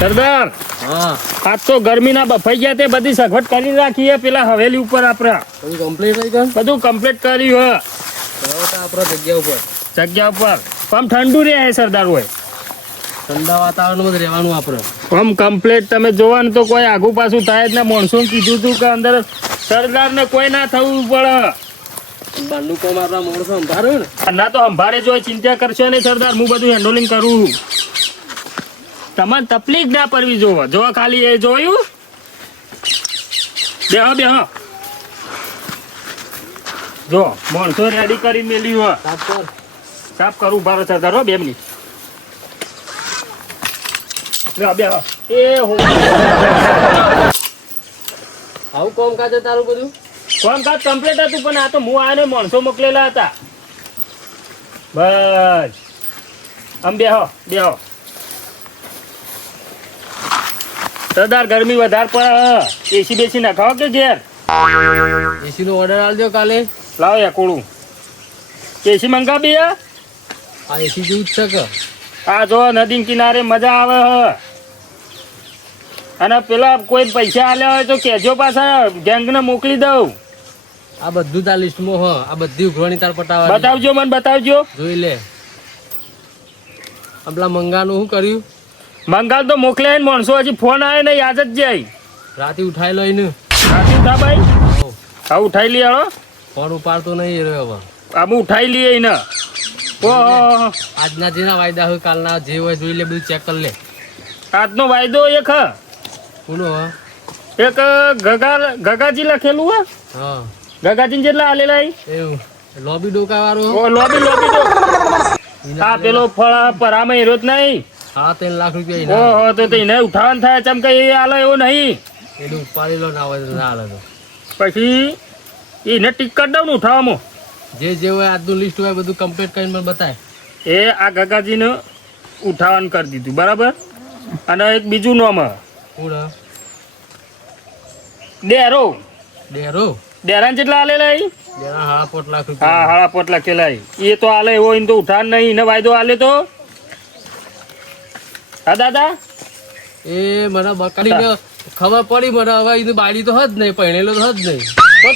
સરદાર હા આજ તો ગરમીના બફાઈ ગયા તે બધી સગવડ કરી રાખી પેલા હવેલી ઉપર આપણે બધું કમ્પ્લીટ થઈ ગયું. બધું કમ્પ્લીટ કર્યું આપણા જગ્યા ઉપર જગ્યા ઉપર આમ ઠંડુ રહે સરદાર હોય ઠંડા વાતાવરણમાં જ રહેવાનું આપણે. આમ કમ્પ્લીટ તમે જોવા ને તો કોઈ આગુ પાછું થાય જ ના. માણસો કીધું તું કે અંદર સરદાર ને કોઈ ના થવું પડે. બહારનું કામ આપણા માણસો સંભાળ્યું ને. ના તો સંભાળે જો ચિંતા કરશો નહીં સરદાર, હું બધું હેન્ડલિંગ કરું. તમારે તકલીફ ના પડવી જોવો. જો ખાલી એ જોયું બેહો બેહો જો માણસો રેડી કરી મેલ્યું સાફ કર. સાફ કરું ભારત સરદાર હો 2 મિનિટ. બેહો એ હો આવું કામકાજ છે તારું બધું? કામકાજ કમ્પ્લીટ હતું પણ આ તો હું આને માણસો મોકલેલા હતા. બસ આમ બેહો બેહો સરદાર, ગરમી વધારે પડે. એસી બેસી નખાવો કે ઘેર એસી નો ઓર્ડર આલજો કાલે. લાવો એકોડું એસી મંગાવી. આ એસી જેવું જ છે કે? આ જો નદી કિનારે મજા આવે હ. અને પેલા કોઈ પૈસા આલ્યા હોય તો કેજો, પાછા ગેંગને મોકલી દઉં. આ બધું તાર લિસ્ટમાં હ. આ બધી ઉઘરાણી તાર પટાવા બતાવજો મને, બતાવજો. જોઈ લે. આપલા મંગાનું શું કર્યું? મંગાલ તો મોકલ્યા ને માણસો, હજી ફોન આવે ને યાદ જ જાય. રાતે ઉઠાઈ લો એને. રાતી ઉઠા ભાઈ. હા ઉઠાઈ લઈએ. હળો ફોન ઉપાડતો નહીં રહ્યો હવે. આમ ઉઠાઈ લઈએ એને. ઓહો આજના જેના વાયદા હોય કાલના જે હોય જોઈ લે, બધું ચેક કરી લે. આજનો વાયદો એક હ. કોનો હ? એક ગગાજી લખેલું હે. હા ગગાજી જેટલા આલેલા એવું લોબી ડોકા વાળો. ઓ લોબી લોબી તો આ પેલો ફળ પરામે હીરો જ નહીં. 3 લાખ રૂપિયા એના. ઓહો તો એને ઉઠાવવાનું થાય ચમ કે એ આલે એવો નહીં. એનું ઉપાડી લો ના હોય તો ના હાલે તો. પછી એને ટીક કરી દઉં ને ઉઠાવવામાં. જે હોય આજનું લિસ્ટ હોય બધું કમ્પ્લીટ કરીને મને બતાય. એ આ ગગાજીને ઉઠાવવાનું કરી દીધું બરાબર. અને એક બીજું નામ હ કોણ હ? ડેરો. ડેરો ડેરાન જેટલા આલેલા ઈ? ડેરા 5.5 લાખ હા રૂપિયા. 5.5 લખેલા ઈ. એ તો આલે એવો એને તો ઉઠાવ નહીં. એને વાયદો આલે તો હા દાદા. એ મને બકાડીને ખબર પડી મને. હવે એની બાળી તો હજ નહીં, પહેણેલો તો હજ નહીં.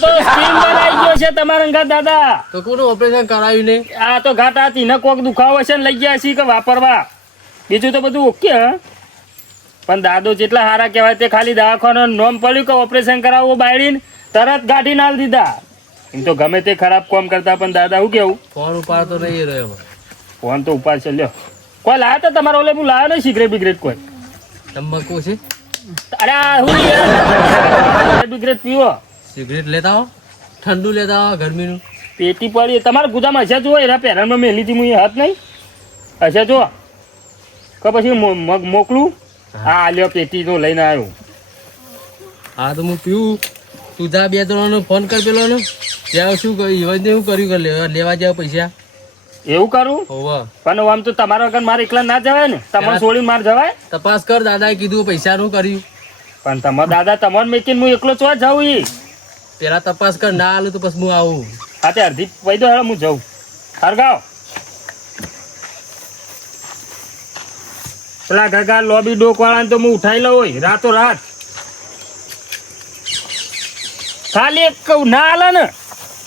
તો સ્કીમ બનાવી ગયો છે તમારા ઘર દાદા. તો કોનું ઓપરેશન કરાવ્યું ને? આ તો ઘાટ હતી ને કોક દુખાવો છે ને લઈ ગયા છીએ કે વાપરવા. બીજું તો બધું ઓકે હ. પણ દાદો જેટલા સારા કહેવાય તે ખાલી દવાખાનું નોમ પડ્યું કે ઓપરેશન કરાવવું બાયડીને તરત ગાડી નાલ દીધા. એમ તો ગમે તે ખરાબ કામ કરતા પણ દાદા શું કેવું? ફોન ઉપાડતો નહીં રહ્યો. ફોન તો ઉપાડ છે લ્યો. કોઈ લાયા તો તમારો ઓલે હું લાવ્યો નહીં સિગરેટ બિગરેટ કોઈ? તંબાકુ છે? અરે આ હું સિગરેટ બિગરેટ પીવો? સિગરેટ લેતા હો, ઠંડુ લેતા હો ગરમીનું. પેટી પડી તમારા ગુદામાં હશે જો. એના પહેરણમાં મેલી હતી હું એ હાથ નહીં હશે જો. કે પછી મોકલું? હા લ્યો પેટી તો લઈને આવ્યો. હા તો હું પીવું. તું જા 2-3 ફોન કર પેલો ને. ત્યાં શું કર્યું? ઈવન શું કર્યું કે લેવા જાવ પૈસા? એવું કરું? હોવા પણ આમ તો તમારા વગર મારે એકલા ના જવાય ને. તમારે છોડીને મારે જવાય? તપાસ કર. દાદાએ કીધું પૈસાનું કર્યું. પણ તમારા દાદા તમારે મેકીને હું એકલો ચો જાઉં ઈ. પેલા તપાસ કર. ના આલું તો પછી હું આવું. હા તે અડધી પૈ દો હું જાઉં. હરગાવ પેલા ઘગા લોબી ડોક વાળા તો હું ઉઠાઈ લઉં હોય રાતો રાત. ખાલી એક કહું ના હાલે ને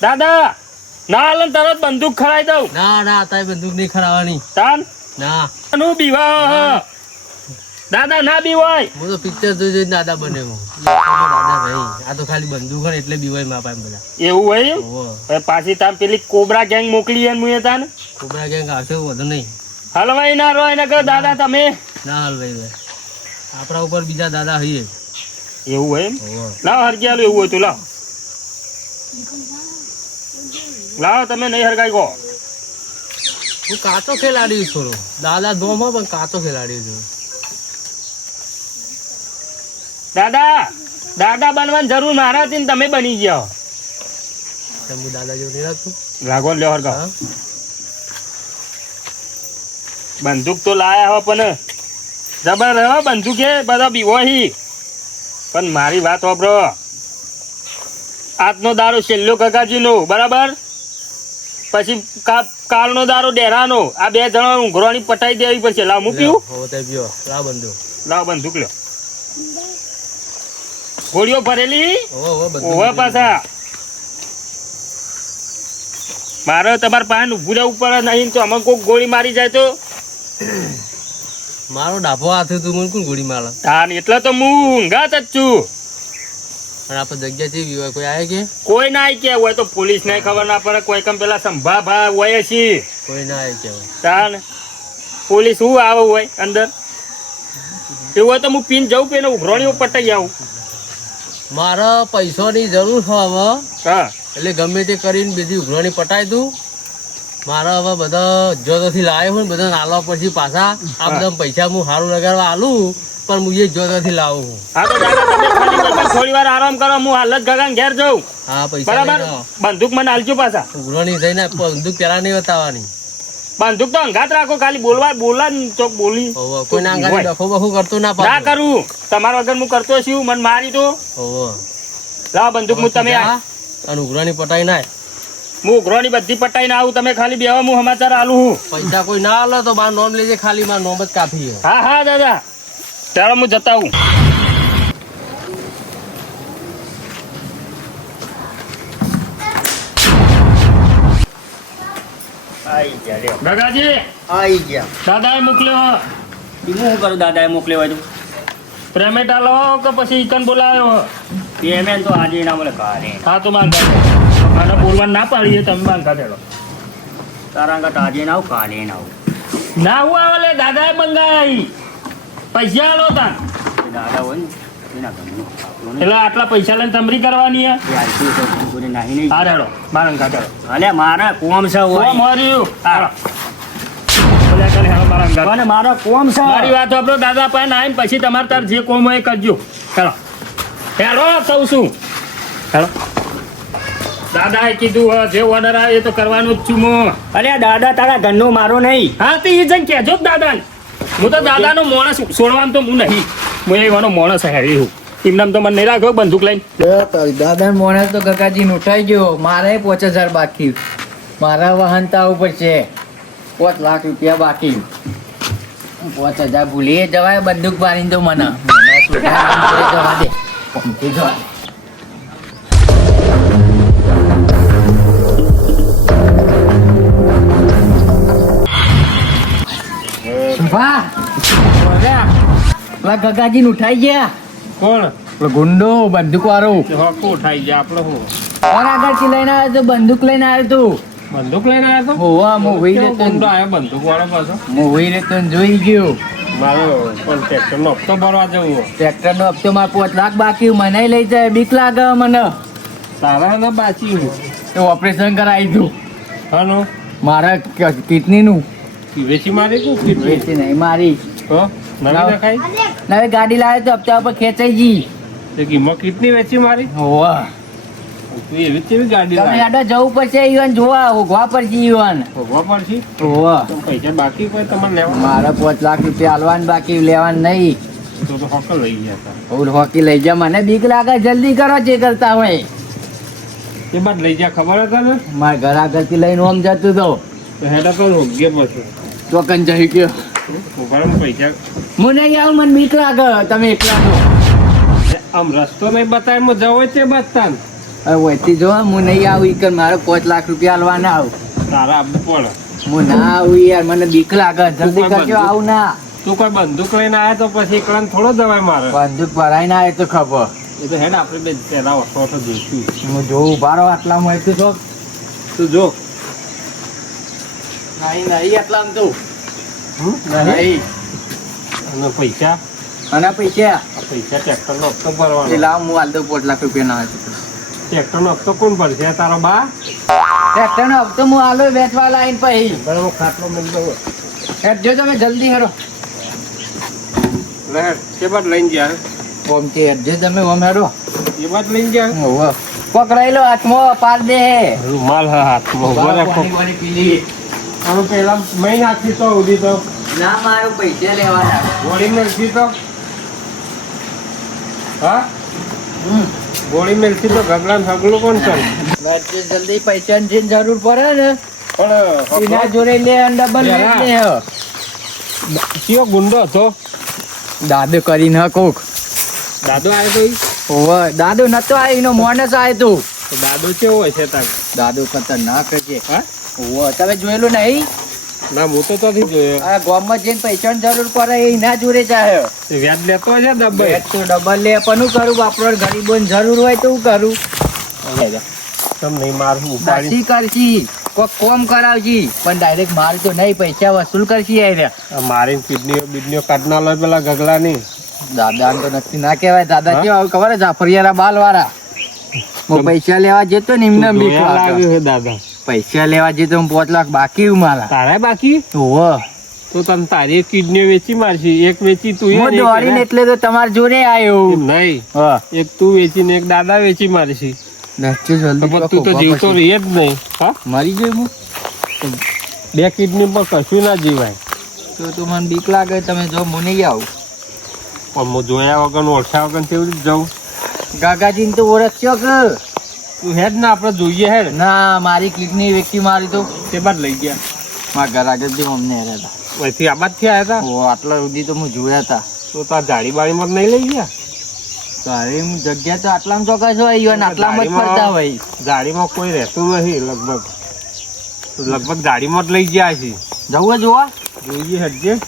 દાદા, ના હાલે ને તરત બંદૂક ખરાઈ દઉં. ના ના તારી બંદૂક નહીં ખરાવાની. તાન ના નું બીવા દાદા ના બીવાય. હું તો પિક્ચર જોઈ દાદા બને. દાદા ભાઈ આ તો ખાલી બંદૂક હોય એટલે બીવાય મા પાસે બધા. એવું હોય? હોવો હવે પાછી તામ પેલી કોબરા ગેંગ મોકલી મુએ તાન કોબરા ગેંગ આવશે વધુ નહીં. હલવાઈ ના રો એને કહો દાદા તમે. ના હલવાઈ ભાઈ આપણા ઉપર બીજા દાદા હઈએ. એવું હોય એમ? હોવો લાવ હરગી એવું હોય તો લાવ લાવ. તમે નહીં હરગાઈ કહો. હું કાચો ખેલાડી થોડો. દાદા દોમ હો પણ કાચો ખેલાડી છું. દાદા દાદા બનવાની જરૂર મારા હતી ને તમે બની ગયા. હું દાદા જેવું નહીં રાખતું. લાગો લ્યો હરગાવ. હા બંદૂક તો લાયા હો પણ જબર રહ્યો બંદૂક એ બધા બીવો હી. પણ મારી વાત વાપરો. આજનો દારૂ છેલ્લો ગગાજીનો બરાબર. પછી કાલનો દારૂ ડેરાનો. આ 2 જણા ઊંઘરોની પટાઈ દેવી પડશે. લાવ હું પીવું. પીવો લાવ બંધો. લાવ બંદૂક લ્યો. ગોળીઓ ભરેલી ઓવે પાછા. મારે તમારા પાસે ઊભું રહેવું પડે નહીં તો અમે કોઈક ગોળી મારી જાય તો મારો ડાભો હાથ તું મને કોણ ગોળી મારે? તાન એટલે તો હું ઊંઘાત જ છું. પણ આપણે જગ્યા જેવી હોય કોઈ આવે કે કોઈ ના આવી કે હોય તો પોલીસ ને ખબર ના પડે. કોઈ કમ પેલા સંભા ભા હોય છે કોઈ ના આવે કે તાન પોલીસ શું આવે હોય અંદર એવું હોય તો હું પીન જઉં પેલો ઉઘરોણીઓ પટાઈ આવું. મારે પૈસાની જરૂર છે હવે, હા એટલે ગમે તે કરીને બધી ઉઘરાણી પટાઈ દઉં. મારે હવે બધા જોતોથી લાવ્યો હોય ને બધા નાલવા પછી પાછા આ બધા પૈસા હું સારું લગાડવા આલું, પણ હું એ જોતોથી લાવું છું. હા તો દાદા તમે ખાલી બસ થોડી વાર આરામ કરો. હું હાલ જ ગગન ઘેર જાઉં. હા પૈસા બરાબર. બંદૂક મને આલજો પાછા. ઉઘરાણી થઈને બંદૂક પેલા નહીં બતાવવાની. બંદૂક તો અંગાત રાખો. ખાલી બોલા ને તો બોલી હોવે, કોઈ ના ગાડી ડખો બખો કરતો ના ના પાડો. કરું. તમારા વગર હું કરતો છું. મને મારી તો હોવે. લાવ બંદૂક. હું તમે જા અને ઉઘરાણી પટાઈ નાય. હું ઉઘરોની બધી પટાઈને આવું. તમે ખાલી બેવા. હું સમાચાર આલું હું. પૈસા કોઈ ના આલે તો મારું નોમ લેજે. ખાલી મારું નોમ જ કાફી છે. હા હા દાદા ત્યારે હું જતા આવું. દાદાજી આવી ગયા. દાદાએ મોકલ્યો. હું શું કરું? દાદાએ મોકલ્યો હોય તો પેમેન્ટ આલો કે પછી ઈકન બોલાવ્યો? પેમેન્ટ તો આજે ના મળે કાલે. હા તો માંગા મને બોલવા ના પાડીએ. તમે માંગા દેડો. તારા અંગત આજે ના આવું કાલે ના આવું. ના હું આવે લે. દાદાએ મંગાઈ પૈસા આલો તા. એ દાદા હોય ને એના ઘરનું આપણું ને એટલે આટલા પૈસા લઈને તમરી કરવાની હે? એ આલતી તો ફોન કરીને નાહી નહીં. હા રેડો મારા દેડો. અલે મારા કોમ છે કોમ હોય. હર્યું. હા બોલ્યા કરે હેલો મારા અંગાત. અને મારો કોમ છે. મારી વાત સાંભળો. દાદા પાસે આવીને પછી તમારે તાર જે કોમ હોય એ કરજો. હેલો હેલો કહું છું. હેલો દાદાએ કીધું જે ઓર્ડર આવે એ તો કરવાનું જ છું હું. અરે દાદા તારા ઘરનું મારો નહીં. હા તો એ જઈને કહેજો જ દાદાને. હું તો દાદાનો માણસ છોડવાનું તો હું નહીં. હું એવાનો માણસ હે એવું. એમનામ તો મને નહીં રાખ્યો બંદૂક લઈને. દાદા મોણે તો ગગાજી ઉઠાઈ ગયો. મારે 5000 બાકી. મારા વાહન તો ઉપર છે 5 લાખ રૂપિયા બાકી. 5000 ભૂલી જવાય. બંદૂક મારીને તો મને જવા દે. પંપી જવા દે. વાહ પેલા ગગાજી ઉઠાઈ ગયા. કોણ? પેલો ગુંડો બંદૂક વાળો હોકું ઉઠાઈ ગયા આપણે. હું ઓર આગળથી લઈને આવ્યો તો બંદૂક લઈને આવ્યો તું. બંદૂક લઈને આવ્યો તો? હોવા મોહી કેવો રહેતો ગુંડો આવ્યો બંદૂક વાળો પાછો? મોહી રહેતો ને જોઈ ગયો. મારો પણ ટ્રેક્ટરનો હપ્તો ભરવા જવું. ટ્રેક્ટર નો હપ્તો માં 5 લાખ બાકી. મને લઈ જાય. બીક લાગે મને. તારા ના બાચી તો ઓપરેશન કરાવી તું હાનો મારા કિડની નું. વેચી મારી તું કીધું વેચી નહીં મારી. તો નવી નખાઈ નવી ગાડી લાવે તો હપ્તા ઉપર ખેંચાઈ ગઈ. તે કિંમત કેટલી વેચી મારી? હોવા તું એવી કેવી ગાડી તમે લાવી? આડો જવું પડશે. ઈવન જોવા ઉઘવા પડશે ઈવન. ભોગવા પડશે? હોવા તો પૈસા બાકી કોઈ તમારે લેવા? મારા 5 લાખ રૂપિયા હાલવાનું બાકી. લેવાનું નહીં. તો હોકલ લઈ ગયા હતા. હું હોકી લઈ જા. મને બીક લાગે. જલ્દી કરો જે કરતા હોય. એ બાદ લઈ ગયા ખબર હતા ને? મારા ઘર આગળથી લઈને ઓમ જતું તો તો હેડા તો રોગ્ય પછી ચોકન જઈ ગયો. ઉભારમાં પૈસા હું નહીં આવું. મને બીક લાગે. તમે એકલા છો. આમ રસ્તો નહીં બતાવી જવો તે બતાન હવે વહીથી જો હું નહીં આવું. ઈ કર મારે 5 લાખ રૂપિયા હાલવા ના આવું. તારા આપવું પડે. હું ના આવું યાર. મને બીક લાગે. જલ્દી કરજો. આવું ના. તું કોઈ બંદૂક લઈને આવ્યા તો પછી એકલા થોડો જવાય મારે. બંદૂક ભરાઈ ના આવે તો ખબર. એ તો હેડ આપણે બે પહેલા ઓછો જોઈશું. હું જોઉં બારો આટલામાં હોય તો છો. તું જો નહીં નહીં આટલામાં તું નહીં નહીં. અને પૈસા અને પૈસા પૈસા ટ્રેક્ટરનો હપ્તો ભરવાનો. એ લાવ. હું હાલ દઉં 5 લાખ રૂપિયા ના હોય. ટ્રેક્ટરનો હપ્તો કોણ ભરશે? તારો બા? ટ્રેક્ટર નો હપ્તો હું હાલો વેચવા લાવીને પછી. બરાબર ખાટલો મિલ દો. જો તમે જલ્દી હેરો. લે કે બાદ લઈને ગયા? ઓમ કે જો તમે ઓમ હેરો. એ બાદ લઈને ગયા? ઓહો પકડાઈ લો હાથમાં. પાર દે. રૂમાલ હાથમાં ઉભો રાખો. પાણી વાળી પીલી. આનું પેલા મહી નાખી તો ઉડી તો ના મારું પૈસા લેવાના. ગોળી મેલથી તો હા ગોળી મેલથી તો ગગલા સગલું કોણ કરે? વચ્ચે જલ્દી પૈસાની જે જરૂર પડે ને પણ એના જોડે લે. ડબલ જરા. લે. કયો ગુંડો હતો? દાદો કરીને કોક દાદો આવ્યો તો ઈ? ઓવે દાદો નતો આવ્યો એનો મોનસ આવ્યો તું તો દાદો કેવો હોય છે તાર? દાદો ખતરનાક છે હા ઓવે તમે જોયેલું નહીં ના હું તો નથી જોયો. આ ગામમાં જઈને પૈસાની જરૂર પડે એ એના જોડે જાય એ વ્યાજ લેતો હશે ડબ્બે. તો ડબલ લે પણ હું કરું આપણો ગરીબોને જરૂર હોય તો હું કરું તમ નહીં મારું ઉપાડી. દસી કરશી કોક કોમ કરાવજી પણ ડાયરેક્ટ મારી તો નહીં પૈસા વસૂલ કરશી આઈ મારી કિડનીઓ બિડનીઓ કાઢ ના લો પેલા ગગલા ની. દાદા તો નક્કી ના કહેવાય દાદા કેવા આવે ખબર જાફરિયાના બાલ વાળા હું પૈસા લેવા જતો ને એમને બીક લાગે છે દાદા. પૈસા લેવા જતો હું 5 લાખ બાકી હું મારા તારા બાકી ઓહો તો તને તારી એક કિડનીઓ વેચી મારશી. એક વેચી તું હું એક દોડીને એટલે તો તમારા જોડે આવ્યો નહીં, હા એક તું વેચીને એક દાદા વેચી મારશી. નચ્ચું તો જલ્દી પણ તું તો જીવતો રહીએ જ નહીં. હા મરી ગયો હું બે કિડની પર કશું ના જીવાય. તો મને બીક લાગે તમે જો હું નહીં આવું પણ હું જોયા વગર ઓળખ્યા વગર કેવી રીતે જાઉં? ગાગાજીને તો ઓળખ્યો કે તું હેડ ને આપણે જોઈએ હેડ. ના મારી કિડની વ્યક્તિ મારી તો તે બાદ લઈ ગયા. મારા ઘર આગળ અમને હેરા હતા અહીંથી આબાદ થી આવ્યા હતા. ઓ આટલા સુધી તો હું જોયા હતા તો તાર જાડી બાળીમાં જ નહીં લઈ ગયા? તારે હું જગ્યા તો આટલામાં ચોક્કસ હોય ઈવન આટલામાં જ ફરતા હોય ગાડીમાં કોઈ રહેતું નથી લગભગ. તો લગભગ ગાડીમાં જ લઈ ગયા છે. જવું જોવા જોઈએ હેડજે.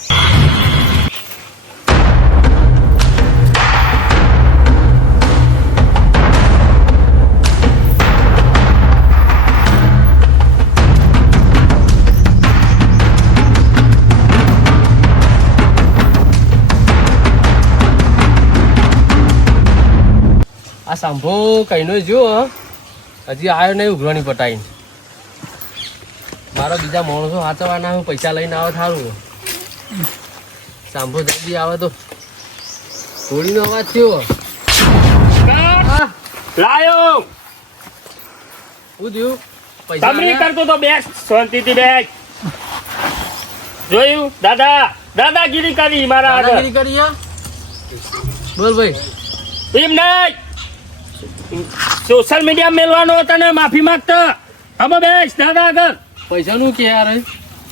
આ સાંભો કઈનો જો હજી આવ્યો નહીં ઉઘરાણી પટાઈને. મારો બીજા માણસો હાચવાના હું પૈસા લઈને આવે થારું. સાંભો જલ્દી આવે તો થોડીનો અવાજ થયો. લાયો શું થયું? પૈસા તમરી આલ્યા? કરતો તો બેસ શાંતિથી બેસ. જોયું દાદા દાદાગીરી કરી મારા આગળ. દાદાગીરી કરી હે? બોલ ભાઈ. એમ નહીં સોશિયલ મીડિયા મેળવાનો હતો ને માફી માંગતો. અમે બેસ દાદા આગળ. પૈસાનું કે યાર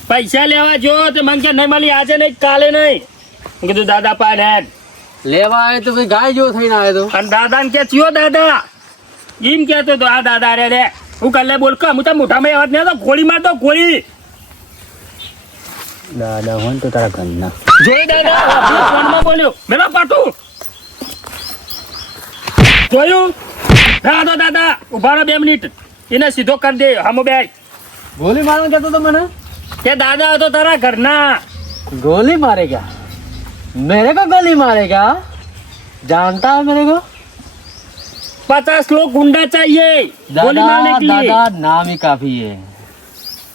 પૈસા લેવા જો તે મને કે નહીં મળી આજે નહીં કાલે નહીં. હું કીધું દાદા પાન હેડ. લેવા આવે તો ભાઈ ગાય જેવો થઈને આવે તો અને દાદા ને કે થયો દાદા એમ કેતો તો આ દાદા રે હું કલે બોલ કે હું તો મોઢામાં અવાજ નહીં આવતો ગોળી મારતો ગોળી. દાદા હોય ને તો તારા ઘરના જોઈ દાદા ફોનમાં બોલ્યો મેરા પાટું જોયું. હા તો દાદા ઉભા રહો 2 મિનિટ એને સીધો કરી દે. હમો બે ગોલી મારવાનું કહેતો તો મને. કે દાદા હતો તારા ઘરના. गोली मारेगा मेरे को गोली मारेगा जानता है मेरे को 50 लोग गुंडा चाहिए गोली मारने दादा के लिए. दादा नाम ही काफी है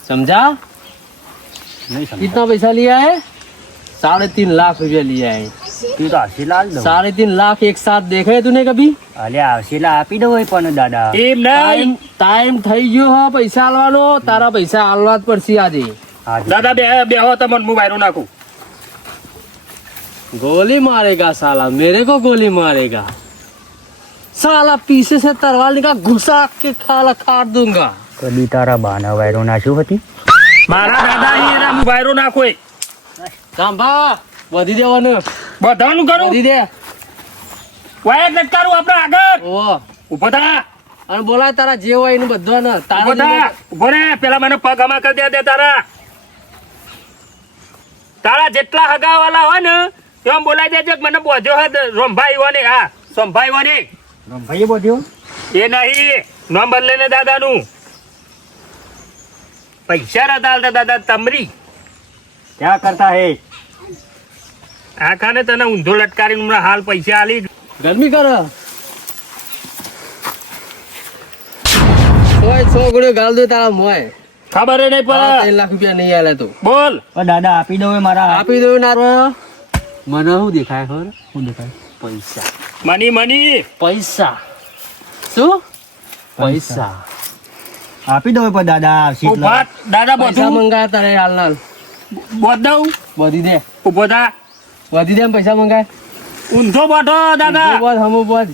समझा નહીં સમજ कितना पैसा लिया है 3.5 लाख रुपया लिया है તું તો આશીલા જ દઉં 3.5 लाख एक साथ देखे तूने कभी અલે આશીલા આપી દો હોય પણ દાદા એમ નહીં टाइम થઈ ગયો હો પૈસા આલવાનો તારા પૈસા આલવા જ પડશે આજે હા દાદા બે હો તમને હું વાયરો નાખું. गोली मारेगा साला मेरे को गोली मारेगा साला पीछे से तलवार निकाल घुसा के खाला काट दूंगा કદી તારા બાના વાયરો નાખ્યું હતી મારા દાદા અહીંયા હું વાયરો નાખું એ. સાંભા વધી દેવાનું બધાનું કરું વધી દે વાયર લટકારું આપણે આગળ. ઓ ઉભો થા અને બોલાય તારા જે હોય એનું બધું ને ઉભો થા ઉભો રે પેલા મને પગ હમા કરી દે તારા જેટલા હગા વાળા હોય ને એમ બોલાઈ દેજે કે મને બોધ્યો હે રોમભાઈ વાને. હા સોમભાઈ વાને ભાઈએ બોધ્યો એ નહીં નામ બદલે ને દાદાનું. પૈસા નતા આલતા દાદા તમરી. ક્યાં કરતા હે આ ખાને તને ઊંધો લટકારીને હમણાં હાલ પૈસા આલી. ગરમી કર ઓય 100 ગુણ્યો ગાલ દો તારા મોય ખબર ય નહીં 3 પડે. લાખ રૂપિયા નહીં આલે તું બોલ પણ દાદા આપી દો હોય મારા આપી દઉં ના મને શું દેખાય ખબર શું દેખાય પૈસા મની પૈસા શું પૈસા આપી દો હોય પણ દાદા શીત ઉભા દાદા પૈસા બધું મંગાય તારે હાલ બોધ દઉં. વધી દે ઉભો થા વધી દે ને પૈસા મંગાય ઊંધો બોધો દાદા. બોલ હમો બોલ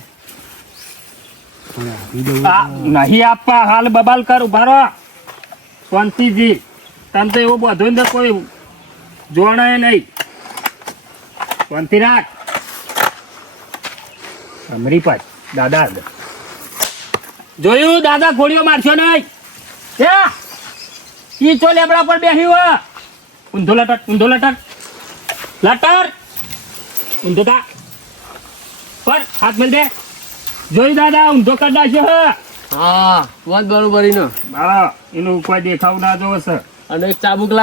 આ નહીં આપવા હાલ બબાલ કર ઉભા રહો શાંતિજી. તને તો એવું બધું ને કોઈ જોણાય નહીં. શાંતિ રાખ. અમરી પાછ દાદા જોયું દાદા ગોળીઓ મારશો નહીં ઈ ચો લેબડા પર બેહી હો ઊંધો લટક લટર ઊંધો તા પર હાથ મેલ દે જોઈ દાદા ઊંધો કરી નાખ્યો હે હા વાત બરોબર ઈનો હા એનું કોઈ દેખાવ ના જોવે છે અને એક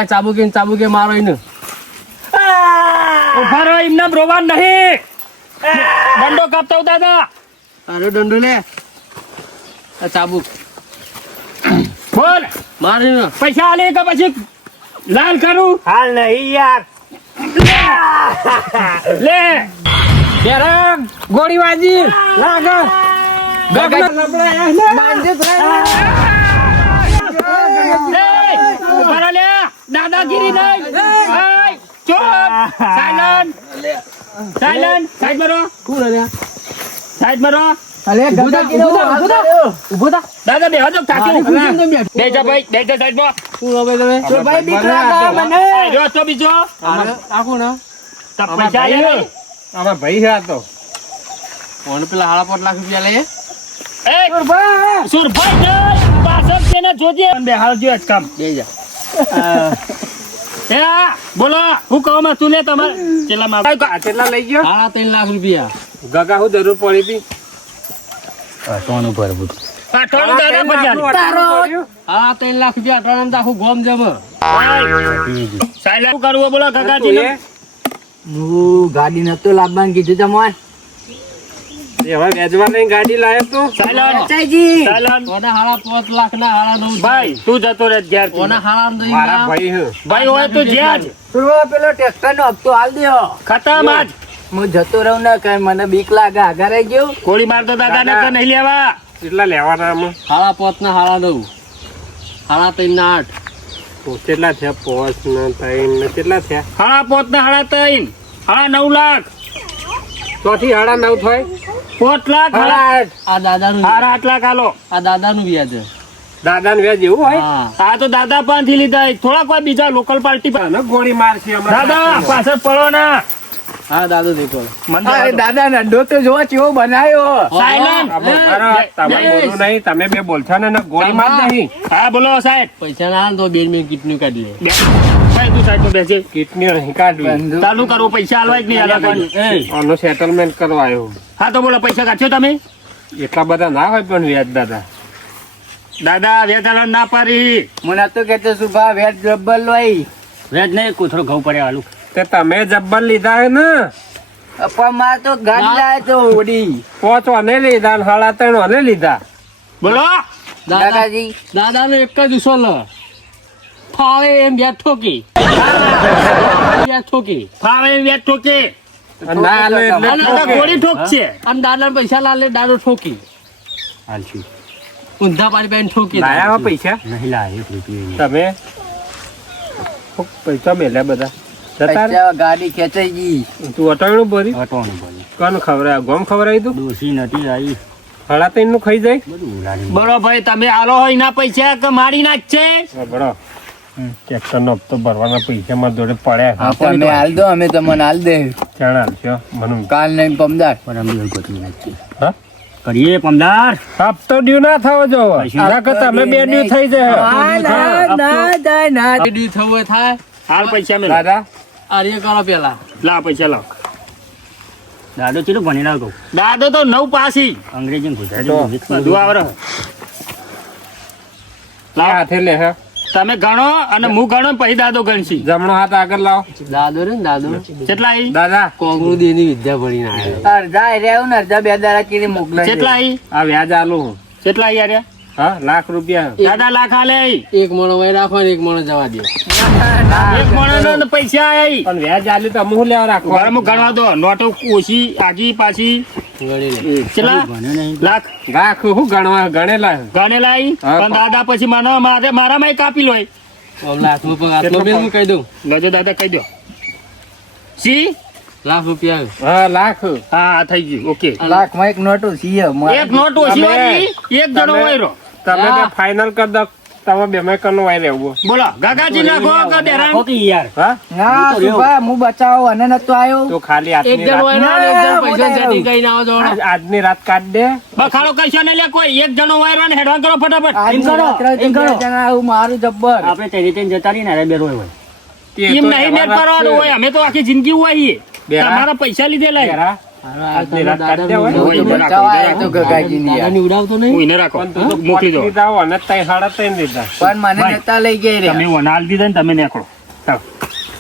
ચાબુકે મારો ઈને ઉભા રહો એમને રોવાન નહીં દંડો કાપતો દાદા અરે દંડુ લે આ ચાબુક બોલ માર ઈને પૈસા આલે કે પછી લાલ કરું હાલ નહીં યાર લે બેરંગ ગોળી વાજી લાગ ઉભા રહો લે દાદાગીરી નહીં ચૂપ સાયલન્ટ સાઈડ મારો કોણ રે સાઈડ મારો ઉભો થા દાદા બે હજો થાકી ખુરશી તો બેઠ. બે જા ભાઈ બે જા સાઈડ માં કોણ હવે તમે જો તો બીજો આ કોણ તો પૈસા લે આમાં ભાઈ છે આ તો કોણ પેલા 5.5 લાખ રૂપિયા લે એ સુરભાઈ જય પાછળ તેને જોજે બે હાલજો જ કામ બે જા એ બોલો હું કહું માં તું લે તમારે ચેલા માં કેટલા લઈ ગયો 3.5 લાખ રૂપિયા ગગા હું જરૂર પડી હતી પાટોનું દાદા બજાર તારો 3 લાખ રૂપિયા અટાણામાં તો આખું ગોમ જમ સાયલા શું કરવું બોલો કાકાજી ને હું ગાડી નતો લાવવાનું કીધું તમને હવે વેચવા લઈને ગાડી લાવ્યો તું સાયલન ઓના 5.5 લાખ ના 9.5 ભાઈ તું જતો રહે ઘેર ઓના હાળા દઈ મારા ભાઈ હે ભાઈ હોય તું જ્યાં જ પેલો ટ્રેક્ટર નો હપ્તો હાલ દો ખતમ આજ હું જતો રહું ને કઈ મને બીક લાગે આગળ રહી ગયું ગોળી મારતો દાદા ને તો નહીં લેવા કેટલા લેવાના આમાં 5.5 ના 9.5 3.5 ના 8 કેટલા થયા 5 ને 3 ને કેટલા થયા હાડા પોત ના હાડા ત્રણ હાડા 9 લાખ ચોથી 9.5 થાય 5 લાખ આ દાદાનું હાડા 8 લાખ હાલો આ દાદાનું વ્યાજ છે. દાદા ને વ્યાજ એવું હોય હા આ તો દાદા પાસેથી લીધા થોડા કોઈ બીજા લોકલ પાર્ટી પાસે અને ગોળી મારશે હમણાં. દાદા પાછળ પડો ના હા દાદુ દેખો મંદિર દાદા નડો તો જોવા કેવો બનાવ્યો સાયલન્ટ આ બરાબર, તમે બોલો નહીં તમે બે બોલશો ને ને ગોળી માર નહીં હા બોલો સાહેબ પૈસા ના આવે તો 2 મિનિટ કિટનું કાઢી લે ભાઈ તું સાઈડ બેસે કિડની નહીં કાઢવી ચાલુ કરવું પૈસા હાલવા જ નહીં હાલવા આનો સેટલમેન્ટ કરવા આવ્યો હા તો બોલો પૈસા કાઢ્યો તમે એટલા બધા ના હોય પણ વ્યાજ દાદા દાદા વેચાણ ના પાડી મને તો કેતો સુભા વેટ ડબલ લઈ વેચ નહીં કૂતરો ઘઉં પડે હાલું તે તમે જબ્બર લીધા હે ને પણ મારે તો ગાડી લાવે તો ઓડી 5 અને લીધા ને 3.5 અને લીધા બોલો દાદાજી દાદાને એક જ ઉસોલ ફાવે એમ બે ઠોકી ફાવે વેચ ઠોકે અને ના આલે એટલે અને દાદા ગોળી ઠોક છે અને દાદા પૈસા લાલે દાદો ઠોકી હાલશું ઊંધા પાડી બેન ઠોકી લાયા પૈસા નહીં લાય 1 રૂપિયો તમે પૈસા મેલ્યા બધા જતા રે. પૈસા ગાડી ખેંચાઈ ગઈ તું અટાણું ભરી હટવાનું બોલે કોણ ખવડાય ગોમ ખવડાવી તું દોશી નથી આવી 3.5 નું ખાઈ જાય બોલો ભાઈ તમે આલો હોય ના પૈસા કે મારી નાખશે બરો ટ્રેક્ટર નો હપ્તો ભરવાના પૈસા માં જોડે પડ્યા તમે હાલ દો અમે તમને હાલ દે ચાણ હાલશો મને કાલ નહીં પમદાર હા કરીએ પમદાર હપ્તો ડ્યુ ના થવો જો તમે બે ડ્યુ થઈ જાય ના ડી થવું થાય હાલ પૈસા મેં દાદા આર્ય કરો પેલા લા પૈસા લાવ દાદો ચેટલું ભણી ના કહું દાદો તો 9 પાસી અંગ્રેજી ગુજરાતી બધું આવડે આ હાથે લે હે તમે ગણો અને હું ગણો પછી દાદો ગણશી જમણો હાથ આગળ લાવો દાદો રે ને દાદો કેટલા ઈ દાદા કોંગરું દેની વિદ્યા ભણીને આવ્યો અડધા રહ્યું ને અડધા બે દાડા કીધી મોકલાઈ કેટલા ઈ આ વ્યાજ આલું કેટલા ઈ આર્યા હા ₹1,00,000 દાદા લાખ આલે ઈ. એક મણો વાય રાખો ને એક મણો જવા દો એક મણનો પૈસા આઈ પણ વ્યાજ આલ્યું તો અમુક લેવા રાખો ઘરમાં ગણવા દો નોટો ઓછી આગી પાછી ગણી લે કેટલા લાખ ગાખ હું ગણવા ગણેલા ગણેલા ઈ હા, પણ દાદા પછી મને મારામાં કાપી લો લાખમાં પણ આટલો બેન હું કહી દઉં લજો દાદા કહી દો સી લાખ રૂપિયા હા લાખ હા થઈ ગયું ઓકે લાખ માં એક નોટો સીએ એક નોટ ઓછી વાળી એક જણો તમે- વાયરો તમે ફાઇનલ કરી દો તમે બે મેં કનો વાય રહેવું બોલો ગાગાજી નાખો કે બેરામ હા ના સુભા હું બચાવો અને નતો આવ્યો તો ખાલી એક આજની જણ રાત હોય ને, એક જણ પૈસા સેટિંગ કરીને આવો જોડે. આજની રાત કાઢ દે બખાડો કરશો ને લે કોઈ એક જણો વાયરવાને હેડવાન કરો ફટાફટ આજની રાત્રે તો બે જણા આવું મારું જબ્બર એમ નહીં મેટ કરવાનું હોય અમે તો આખી જિંદગી હોય છીએ. બેરા. તમારા પૈસા લીધેલા છે. બેરા, આજની રાત કાઢ દે હોય. હોય, હું રાખો, બચાવવા રાખો. આવ્યો તો ગગાજીની યાર. દાદાને ઉડાવતો નહીં. હું એને રાખો પણ તું તો મૂકી દો પોત લીધા હોય ને તઈ સાડા ત્રણ લીધા પણ મને નતા લઈ ગયા રે તમે વનાલ દીધા ને તમે નીકળો ચાલો.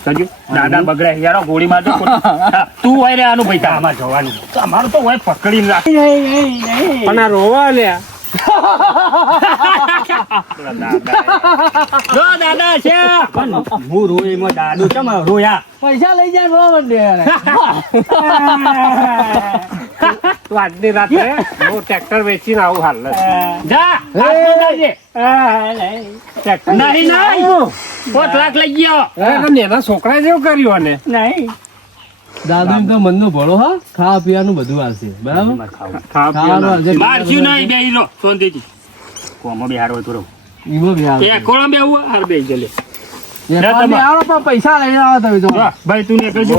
કરજો. દાદા બગડે યારો ગોળી મારજો હા, તું હોય રે આનું પૈસા આમાં જવાનું અમારું તો હોય પકડીને રાખ પણ આ રોવા લ્યા જો દાદા છે પૈસા લઈ જાય રો મંડે યાર. તું આજની રાત્રે હું ટ્રેક્ટર વેચીને આવું હાલ જા હાથમાં જાજે. ટ્રેક્ટર નહીં નહીં 5 લાખ લઈ ગયો એના છોકરા જેવું કર્યું અને નહીં દાદુ તો મનનો ભળો હા, ખાવા પીવાનું બધું આવશે બરાબર. ખાવા ખાવાનું આવશે. મારશું નહીં બેહી રહો શાંતિથી કોમાં બિહાર હોય તો રહો ઈમો બી આવશે. એ કોળા બેહવું હાર બેહી જલે વેપારી તમે. આવો પણ પૈસા લઈને આવો તમે તો. ભાઈ તું ને કરજો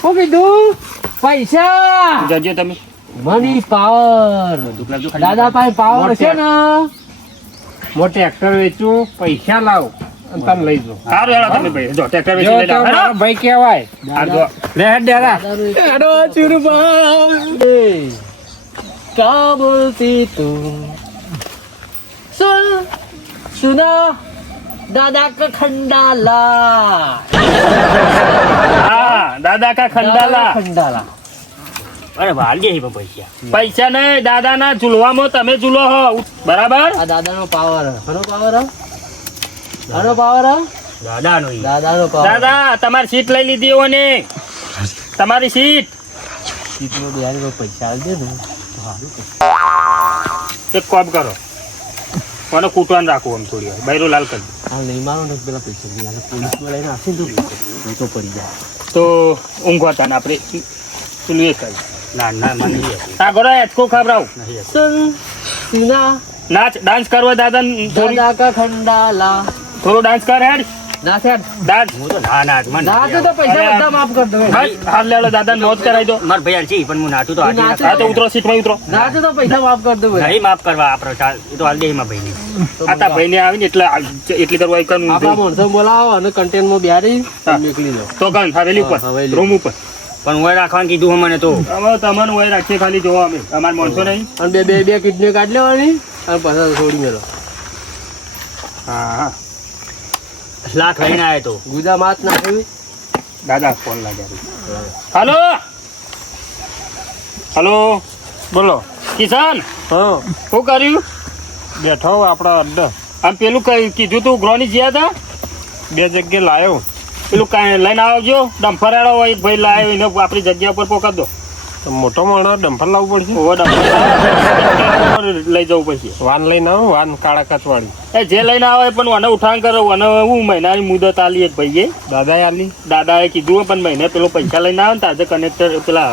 શું કીધું? પૈસા જજો તમે મની પાવર. દાદા પાસે પાવર છે ને. હું ટ્રેક્ટર વેચું પૈસા લાવ અને તમે લઈ જાઓ સારું હેડો તમે ભાઈ જો ટ્રેક્ટર જો વેચી લઈ તો જાઓ મારો હેડો. ભાઈ કહેવાય હાર જો. લે હેડ ડેરા હેડો ચુરભાઈ. क्या बोलती તું સુન સુના દાદા કા ખંડાલા. હા દાદા કા ખંડાલા ખંડાલા. પૈસા નહીં દાદા ના ઝૂલવામાં તમે ઝૂલો હો બરાબર આ દાદાનો પાવર. હનો પાવર હનો પાવર દાદાનો પાવર. દાદા તમારી સીટ લઈ લીધી હોય ને તમારી સીટ સીટનો બિહારી પૈસા આવી દે ને. એક કોમ કરો મને કૂટવાનું રાખવું આમ થોડી વાર બૈરો લાલ કરી હા નહીં મારો ને પેલા પૈસા બિહારી પોલીસમાં લઈને આવશે ને તો પડી જાય. તો ઊંઘો હતા ને આપણે પેલું એ કરી હા ગોરા એચકો ખબરાવું સુન સુના નાચ ડાન્સ કરવા દાદા દાદા કા ખંડાલા. થોડું ડાન્સ કર હેડ ના સાહેબ ડાન્સ નાચો તો પૈસા બધા માફ કર દો. હાર લેલો દાદા નોંધ કરાવી દો તું નાચો હા તો ઉતરો સીટમાં ઉતરો નાચો તો પૈસા માફ કર દો ભાઈ. આતા ભાઈ ને આવીને એટલે એટલી કરવા આપણા માણસો બોલાવો અને કન્ટેનમાં બિહારી નીકળી જાઓ. તો ગણ હવેલી ઉપર હવેલી. રૂમ ઉપર હવે તમને હોય રાખીએ ખાલી જોવા અમે અમાર માણસો નહીં અને બે કિડની કાઢી લેવાની અને પાછા છોડી મેલો. હા ગુદા માત નાખ્યું. દાદા ફોન લાગ્યા હલો હલો બોલો કિશન હા શું કર્યું બેઠો આપડા અડ્ડા આમ પેલું કીધું તું ગ્રોની જ્યાં હતા બે જગ્યાએ લાયો પેલું કાંઈ લઈને આવજો ડમ્ફર વાળો હોય એક ભાઈ લાવ્યો એને આપણી જગ્યા ઉપર પોકાડ દો તો મોટો માણસ ડમ્ફર લાવવું પડશે ઓવો ડમ્ફર લઈ જવું પડશે વાન લઈને આવો વાન કાળા કાચવાળી એ જે લઈને આવે પણ મને ઉઠાણ કરો અને હું મહિનાની મુદત આલી એક ભાઈએ દાદા આલી દાદાએ કીધું પણ મહિને પેલો પૈસા લઈને આવે ને તાજે કનેક્ટર પેલા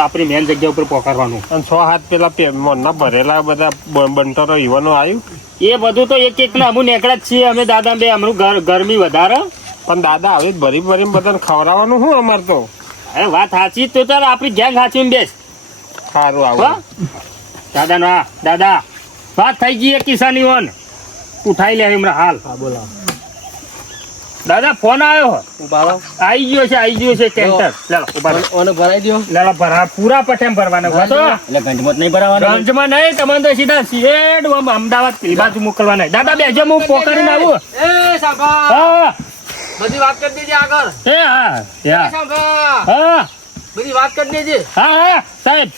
આપણી મેન જગ્યા ઉપર પોકારવાનું અને 6 હાથ પેલા મનના ભરેલા બધા બંટરો યુવાનો આવ્યું એ બધું તો એક ના અમુ નેકડા જ છીએ અમે દાદા બે અમારું ગરમી વધારે પણ દાદા હવે ભરી ભરીને બધાને ખવડાવવાનું શું અમાર તો અરે વાત સાચી તો તાર આપણી ગેંગ સાચી બેસ સારું હો? આવું દાદા ના દાદા વાત થઈ ગઈ કિસાની વન ઉઠાઈ લે હમણાં હાલ હા બોલો. દાદા ફોન આવ્યો ઉપાડો આવી ગયો છે કેન્ટર લેલો ઉભા ઓને ભરાઈ દો. લેલો ભરા પૂરા પટેમ ભરવાના હોય તો ગંજમાં નહીં તમને તો સીધા સીધે અમદાવાદ પેલી બાજુ મોકલવાના દાદા બેજો હું પોકારીને આવું એ સાંભા હા બધી વાત કરી દેજે આગળ. એ હા હા સાંભા હા બધી વાત કરી દેજે. હા સાહેબ